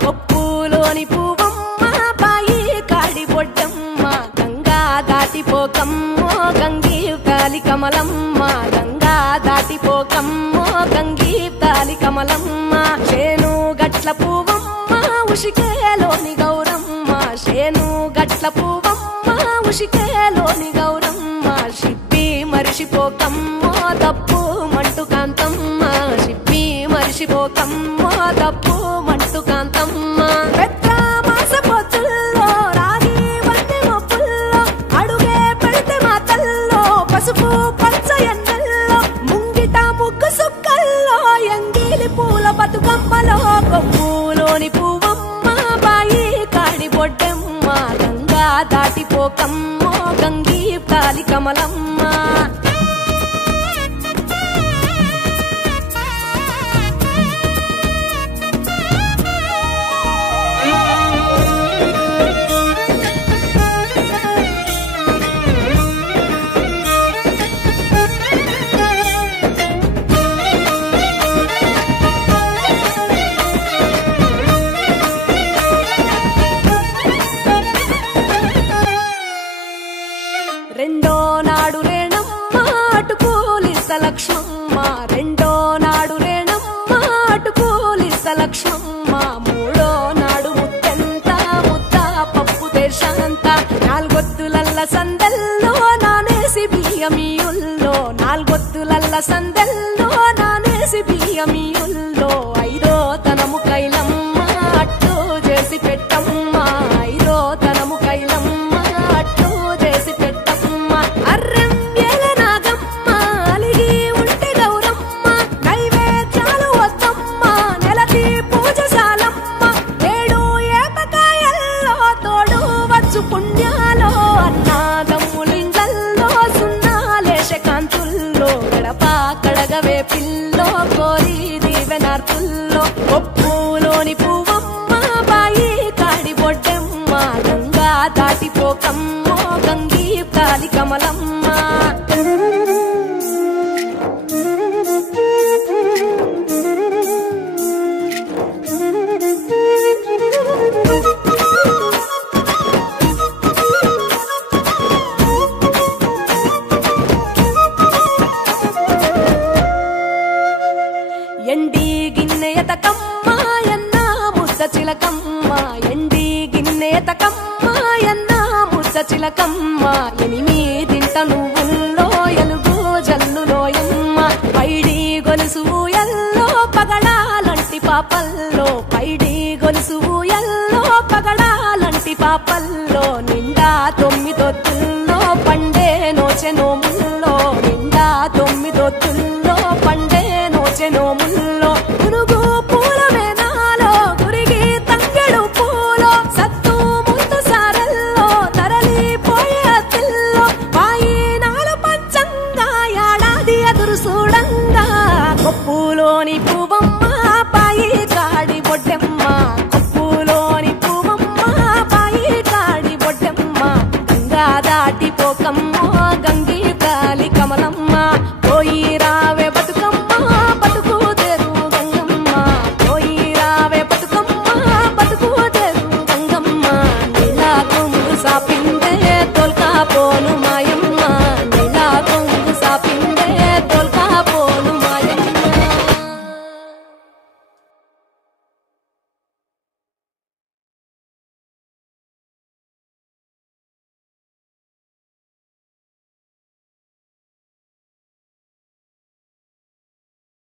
కొప్పులోని పువ్వమ్మ బాయి కాడి బొడ్డమ్మ గంగా దాటిపోకమ్మో గంగీ తాలి కమలమ్మ గంగా దాటిపోకమ్మో గంగీ తాలి కమలమ్మ శేను గట్ల పువ్వమ్మ ఉషికేలోని గౌరమ్మ శేను గట్ల పువ్వమ్మ ఉషికేలోని గౌరమ్మ షిప్పి మరిషిపోకమ్మో తప్పు మంటు కాంతమ్మ షిప్పి మరిషిపోకమ్మో తప్పు మంటు కాంతమ్మ పెద్ద మాస పొత్తుల్లో రాగి వన్నె మొప్పుల్లో అడుగే పెడితే మాతల్లో పసుపు పచ్చ ఎన్నెల్లో ముంగిట ముగ్గు సుక్కల్లో ఎంగిలి పూల బతుకమ్మలో కొప్పులోని పువ్వమ్మ బాయి కాడి బొడ్డమ్మ గంగా దాటిపోకమ్మో గంగీ తాలి కమలమ్మ రెండో నాడు రేణమ్మ అటుకూలిస్త లక్ష్మమ్మ రెండో నాడు రేణమ్మ అటుకూలిస్త లక్ష్మమ్మ మూడో నాడు ముత్తెంత ముద్ద పప్పు దేశంత నాలుగొత్తులల్ల సందెల్లో నానేసి బియ్యమియుల్లో నాలుగొత్తులల్ల సందెల్లో నానేసి బియ్యమియుల్లో ఐదో తనము కైలమ్మ అట్టు చేసి పెట్టమ్మ ఐదో తనము కైలమ్మ అట్టు చేసి పెట్టమ్మ అర్రం ఏల నాగమ్మ అలిగి ఉంటే గౌరమ్మ నైవేద్యాలు వద్దమ్మ నెలకి పూజశాలమ్మ ఏడు ఏపకాయల్లో తోడు వచ్చు పుణ్యాలో అన్నాదమ్ములింగల్లో సున్నాలేశ కాంతుల్లో గడప కడగవే పిల్లో కోరి దీవెనార్తుల్లో కొప్పులోని పువ్వమ్మ బాయి కాడి బొడ్డమ్మ గంగా దాటిపోకమ్మో గంగీ తాలి కమలమ్మ ఎండి గిన్నెయతకమ్మ ఎన్న ముద్ద చిలకమ్మ ఎండి గిన్నెయతకమ్మ ఎన్న ముద్ద చిలకమ్మ ఎనిమిదింట నువ్వుల్లో ఎలుగు జల్లులోయమ్మ పైడి గొలుసు ఎల్లో పగడాలంటి పాపల్లో